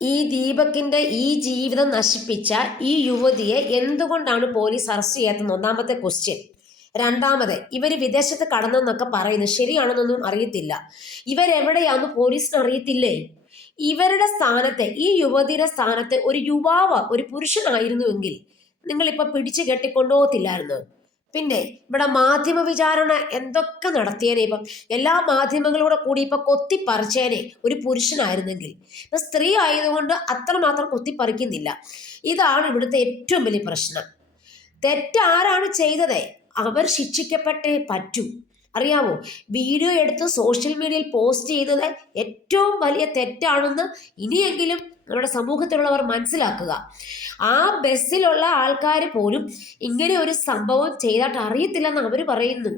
ഈ ദീപകിന്റെ ഈ ജീവിതം നശിപ്പിച്ച ഈ യുവതിയെ എന്തുകൊണ്ടാണ് പോലീസ് അറസ്റ്റ് ചെയ്യാത്തത്? ഒന്നാമത്തെ ക്വസ്റ്റ്യൻ രണ്ടാമത് ഇവർ വിദേശത്ത് കടന്നെന്നൊക്കെ പറയുന്നു ശരിയാണെന്നൊന്നും അറിയത്തില്ല. ഇവരെവിടെയാന്ന് പോലീസിന് അറിയത്തില്ലേ? ഇവരുടെ സ്ഥാനത്തെ ഈ യുവതിയുടെ സ്ഥാനത്തെ ഒരു യുവാവ് ഒരു പുരുഷനായിരുന്നുവെങ്കിൽ നിങ്ങളിപ്പോൾ പിടിച്ചു കെട്ടിക്കൊണ്ടുപോകത്തില്ലായിരുന്നു പിന്നെ ഇവിടെ മാധ്യമ വിചാരണ എന്തൊക്കെ നടത്തിയേനെ ഇപ്പം? എല്ലാ മാധ്യമങ്ങളോടെ കൂടി ഇപ്പം കൊത്തിപ്പറിച്ചേനെ ഒരു പുരുഷനായിരുന്നെങ്കിൽ. ഇപ്പം സ്ത്രീ ആയതുകൊണ്ട് അത്രമാത്രം കൊത്തിപ്പറിക്കുന്നില്ല. ഇതാണ് ഇവിടുത്തെ ഏറ്റവും വലിയ പ്രശ്നം. തെറ്റാരാണ് ചെയ്തത്? അവർ ശിക്ഷിക്കപ്പെട്ടേ പറ്റൂ. അറിയാമോ വീഡിയോ എടുത്ത് സോഷ്യൽ മീഡിയയിൽ പോസ്റ്റ് ചെയ്തത് ഏറ്റവും വലിയ തെറ്റാണെന്ന് ഇനിയെങ്കിലും നമ്മുടെ സമൂഹത്തിലുള്ളവർ മനസ്സിലാക്കുക. ആ ബസ്സിലുള്ള ആൾക്കാർ പോലും ഇങ്ങനെ ഒരു സംഭവം ചെയ്തിട്ട് അറിയത്തില്ലെന്ന് അവർ പറയുന്നു.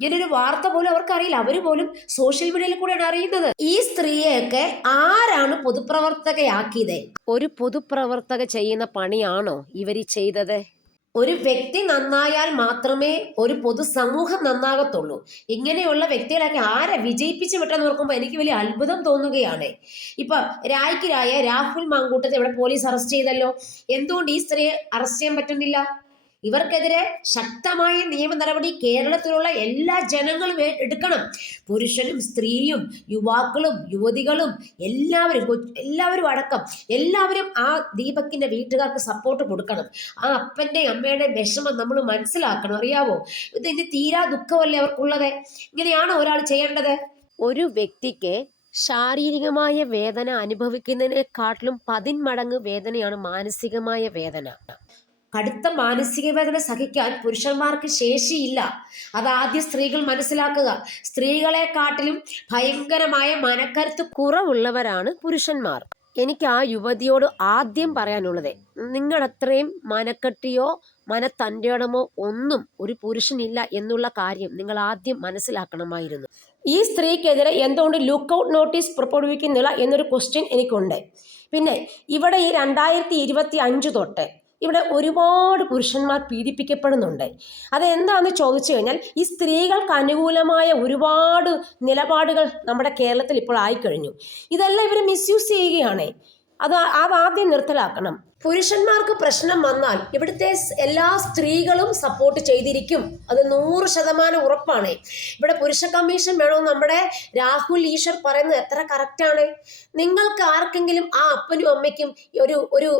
ഇങ്ങനൊരു വാർത്ത പോലും അവർക്കറിയില്ല. അവർ പോലും സോഷ്യൽ മീഡിയയിൽ കൂടെയാണ് അറിയുന്നത്. ഈ സ്ത്രീയെയൊക്കെ ആരാണ് പൊതുപ്രവർത്തകയാക്കിയത്? ഒരു പൊതുപ്രവർത്തക ചെയ്യുന്ന പണിയാണോ ഇവർ ചെയ്തത്? ഒരു വ്യക്തി നന്നായാൽ മാത്രമേ ഒരു പൊതുസമൂഹം നന്നാകത്തുള്ളൂ. ഇങ്ങനെയുള്ള വ്യക്തികളൊക്കെ ആരെ വിജയിപ്പിച്ചു വിട്ടെന്ന് ഓർക്കുമ്പോൾ എനിക്ക് വലിയ അത്ഭുതം തോന്നുകയാണ്. ഇപ്പൊ രായ്ക്കിരായ രാഹുൽ മാങ്കൂട്ടത്തെ ഇവിടെ പോലീസ് അറസ്റ്റ് ചെയ്തല്ലോ? എന്തുകൊണ്ട് ഈ സ്ത്രീയെ അറസ്റ്റ് ചെയ്യാൻ പറ്റുന്നില്ല? ഇവർക്കെതിരെ ശക്തമായ നിയമ നടപടി കേരളത്തിലുള്ള എല്ലാ ജനങ്ങളും എടുക്കണം. പുരുഷനും സ്ത്രീയും യുവാക്കളും യുവതികളും എല്ലാവരും എല്ലാവരും അടക്കം എല്ലാവരും ആ ദീപക്കിന്റെ വീട്ടുകാർക്ക് സപ്പോർട്ട് കൊടുക്കണം. ആ അപ്പന്റെ അമ്മയുടെ വിഷമം നമ്മൾ മനസ്സിലാക്കണം. അറിയാവോ? ഇത് ഇനി തീരാ ദുഃഖമല്ലേ അവർക്കുള്ളത്? ഇങ്ങനെയാണോ ഒരാൾ ചെയ്യേണ്ടത്? ഒരു വ്യക്തിക്ക് ശാരീരികമായ വേദന അനുഭവിക്കുന്നതിനെക്കാട്ടിലും പതിന്മടങ്ങ് വേദനയാണ് മാനസികമായ വേദന. കടുത്ത മാനസിക വേദന സഹിക്കാൻ പുരുഷന്മാർക്ക് ശേഷിയില്ല. അതാദ്യം സ്ത്രീകൾ മനസ്സിലാക്കുക. സ്ത്രീകളെക്കാട്ടിലും ഭയങ്കരമായ മനക്കരുത്ത് കുറവുള്ളവരാണ് പുരുഷന്മാർ. എനിക്ക് ആ യുവതിയോട് ആദ്യം പറയാനുള്ളത് നിങ്ങളത്രയും മനക്കെട്ടിയോ മനത്തന്റെടമോ ഒന്നും ഒരു പുരുഷനില്ല എന്നുള്ള കാര്യം നിങ്ങൾ ആദ്യം മനസ്സിലാക്കണമായിരുന്നു. ഈ സ്ത്രീക്കെതിരെ എന്തുകൊണ്ട് ലുക്ക് ഔട്ട് നോട്ടീസ് പുറപ്പെടുവിക്കുന്നില്ല? എന്നൊരു ക്വസ്റ്റ്യൻ എനിക്കുണ്ട്. പിന്നെ ഇവിടെ ഈ രണ്ടായിരത്തി ഇരുപത്തി അഞ്ച് തൊട്ട് ഇവിടെ ഒരുപാട് പുരുഷന്മാർ പീഡിപ്പിക്കപ്പെടുന്നുണ്ട്. അതെന്താണെന്ന് ചോദിച്ചു കഴിഞ്ഞാൽ ഈ സ്ത്രീകൾക്ക് അനുകൂലമായ ഒരുപാട് നിലപാടുകൾ നമ്മുടെ കേരളത്തിൽ ഇപ്പോൾ ആയിക്കഴിഞ്ഞു. ഇതെല്ലാം ഇവർ മിസ്യൂസ് ചെയ്യുകയാണ്. അത് വാദ്യം നിർത്തലാക്കണം. പുരുഷന്മാർക്ക് പ്രശ്നം വന്നാൽ ഇവിടുത്തെ എല്ലാ സ്ത്രീകളും സപ്പോർട്ട് ചെയ്തിരിക്കും. അത് നൂറ് ശതമാനം ഉറപ്പാണ്. ഇവിടെ പുരുഷ കമ്മീഷൻ വേണമെന്ന് നമ്മുടെ രാഹുൽ ഈശ്വർ പറയുന്നത് എത്ര കറക്റ്റാണ് നിങ്ങൾക്ക് ആർക്കെങ്കിലും ആ അപ്പനും അമ്മയ്ക്കും ഒരു ഒരു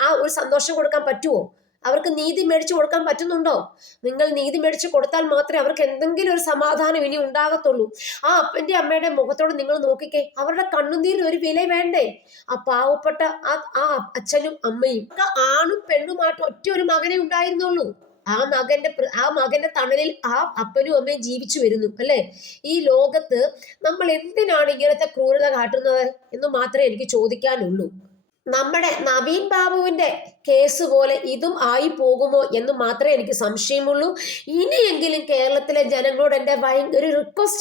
ആ ഒരു സന്തോഷം കൊടുക്കാൻ പറ്റുമോ അവർക്ക് നീതി മേടിച്ചു കൊടുക്കാൻ പറ്റുന്നുണ്ടോ? നിങ്ങൾ നീതി മേടിച്ചു കൊടുത്താൽ മാത്രമേ അവർക്ക് എന്തെങ്കിലും ഒരു സമാധാനം ഇനി ഉണ്ടാകത്തുള്ളൂ. ആ അപ്പന്റെ അമ്മയുടെ മുഖത്തോട് നിങ്ങൾ നോക്കിക്കേ അവരുടെ കണ്ണുനീരിന് ഒരു വില വേണ്ടേ? ആ പാവപ്പെട്ട ആ ആ അച്ഛനും അമ്മയും ആണും പെണ്ണുമായിട്ട് ഒറ്റ ഒരു മകനെ ഉണ്ടായിരുന്നുള്ളൂ. ആ മകന്റെ ആ മകന്റെ തണലിൽ ആ അപ്പനും അമ്മയും ജീവിച്ചു വരുന്നു അല്ലെ? ഈ ലോകത്ത് നമ്മൾ എന്തിനാണ് ഇങ്ങനത്തെ ക്രൂരത കാട്ടുന്നത് എന്ന് മാത്രമേ എനിക്ക് ചോദിക്കാനുള്ളൂ. നമ്മുടെ നവീൻ ബാബുവിന്റെ കേസ് പോലെ ഇതും ആയി പോകുമോ എന്ന് മാത്രമേ എനിക്ക് സംശയമുള്ളൂ. ഇനിയെങ്കിലും കേരളത്തിലെ ജനങ്ങളോട് എന്റെ ഭയങ്കര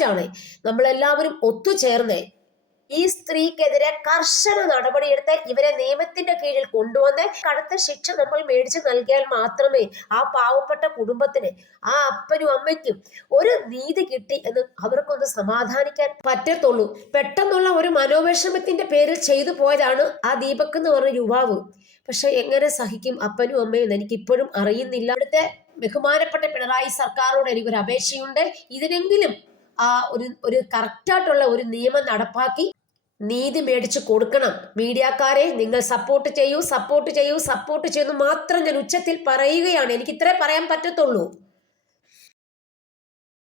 ആണ്. നമ്മളെല്ലാവരും ഒത്തുചേർന്ന് ഈ സ്ത്രീക്കെതിരെ കർശന നടപടിയെടുത്ത് ഇവരെ നിയമത്തിന്റെ കീഴിൽ കൊണ്ടുവന്ന് കടുത്ത ശിക്ഷ നമ്മൾ മേടിച്ചു നൽകിയാൽ മാത്രമേ ആ പാവപ്പെട്ട കുടുംബത്തിന് ആ അപ്പനും അമ്മയ്ക്കും ഒരു നീതി കിട്ടി എന്ന് അവർക്കൊന്ന് സമാധാനിക്കാൻ പറ്റത്തുള്ളൂ. പെട്ടെന്നുള്ള ഒരു മനോവിഷമത്തിന്റെ പേരിൽ ചെയ്തു പോയതാണ് ആ ദീപക് എന്ന് പറഞ്ഞ യുവാവ്. പക്ഷെ എങ്ങനെ സഹിക്കും അപ്പനും അമ്മയും എനിക്ക് ഇപ്പോഴും അറിയുന്നില്ല. ഇവിടുത്തെ ബഹുമാനപ്പെട്ട പിണറായി സർക്കാരോട് എനിക്കൊരു അപേക്ഷയുണ്ട്. ഇതിനെങ്കിലും ആ ഒരു ഒരു കറക്റ്റായിട്ടുള്ള ഒരു നിയമം നടപ്പാക്കി നീതി മേടിച്ചു കൊടുക്കണം. മീഡിയക്കാരെ നിങ്ങൾ സപ്പോർട്ട് ചെയ്യൂ സപ്പോർട്ട് ചെയ്യൂ സപ്പോർട്ട് ചെയ്യുന്നു മാത്രം ഞാൻ ഉച്ചത്തിൽ പറയുകയാണ്. എനിക്ക് ഇത്രേ പറയാൻ പറ്റത്തുള്ളൂ.